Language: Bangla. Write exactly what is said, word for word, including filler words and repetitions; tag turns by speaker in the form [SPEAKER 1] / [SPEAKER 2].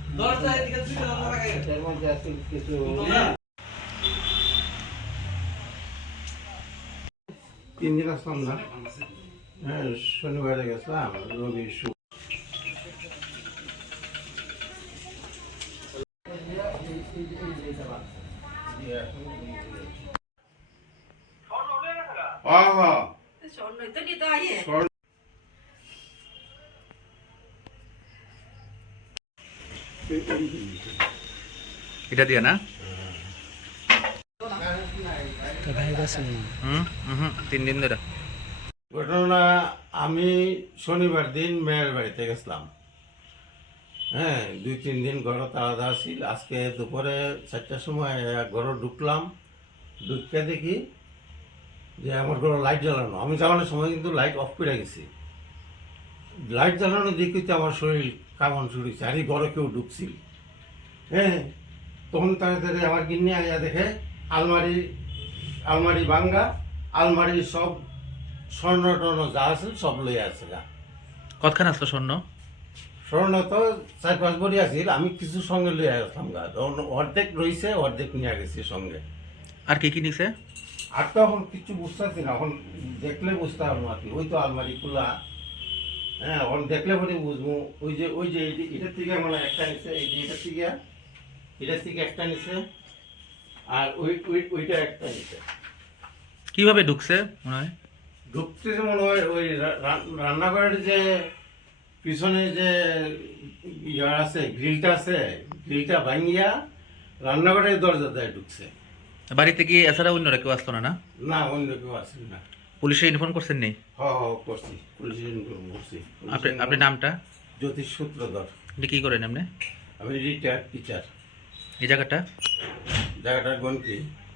[SPEAKER 1] এটার মধ্যে আছে কিছু তিন দিন আসলাম না, হ্যাঁ শনিবারে গেছিলাম, রবি শুক্র
[SPEAKER 2] এটা দিয়ে না তিন দিন ধরে
[SPEAKER 1] ঘটনা। আমি শনিবার দিন মেয়ের বাড়িতে গেছিলাম, হ্যাঁ দুই তিন দিন ঘরে তাড়া আসিল। আজকে দুপুরে চারটার সময় ঘরে ঢুকলাম, ঢুকতে দেখি যে আমার ঘরে লাইট জ্বালানো। আমি জ্বালানোর সময় কিন্তু লাইট অফ করে গেছি। লাইট জ্বালানো দেখতে আমার শরীর কামন শুরু হয়েছে, আর এই ঘরে কেউ ঢুকছিল। হ্যাঁ তখন তাড়াতাড়ি আমার গিন্নি আইয়া দেখে আলমারি আলমারি ভাঙ্গা, আলমারির সব স্বর্ণ টর্ণ যা আছে সব লইয়া আছে গা।
[SPEAKER 2] কতখান আসলো স্বর্ণ?
[SPEAKER 1] স্বর্ণ তো চার পাঁচ বড়ি আছিল, আমি কিছু সঙ্গে লইয়া আসলাম গা। তখন অর্ধেক রয়েছে, অর্ধেক নিয়ে গেছি সঙ্গে।
[SPEAKER 2] আর কি কি নিছে?
[SPEAKER 1] আর তো এখন কিছু বুঝতেছি না, এখন দেখলে বুঝতে পারবো আর কি। ওই তো আলমারি খোলা, হ্যাঁ এখন দেখলে পরে বুঝবো। ওই যে ওই যে এটার থেকে মানে একটা নিছে, এই যে এটার থেকে এটার থেকে একটা নিছে, আর ওই ওই ওইটা একটা নিছে।
[SPEAKER 2] কিভাবে ঢুকছে মনে হয়?
[SPEAKER 1] ঢুকতেছে মনে হয় ওই রান্নাঘরের যে পিছনে যে ইয়া আছে, গ্রিলটা আছে, গ্রিলটা ভাঙিয়া রান্নাঘরের দরজা দিয়ে ঢুকছে।
[SPEAKER 2] বাড়িতে কি এছাড়া অন্যরা কেউ আসতো না? না
[SPEAKER 1] না অন্য কেউ আসেন না।
[SPEAKER 2] পুলিশে ইনফর্ম করছেন নেই?
[SPEAKER 1] হ হ করছি, পুলিশে ইনফর্ম করছি।
[SPEAKER 2] আপনি আপনার নামটা?
[SPEAKER 1] জ্যোতিষ সূত্রধর।
[SPEAKER 2] এটা কি করেন আপনি?
[SPEAKER 1] আমি রিটায়ার্ড টিচার।
[SPEAKER 2] এই জায়গাটা?
[SPEAKER 1] জায়গাটার গণকি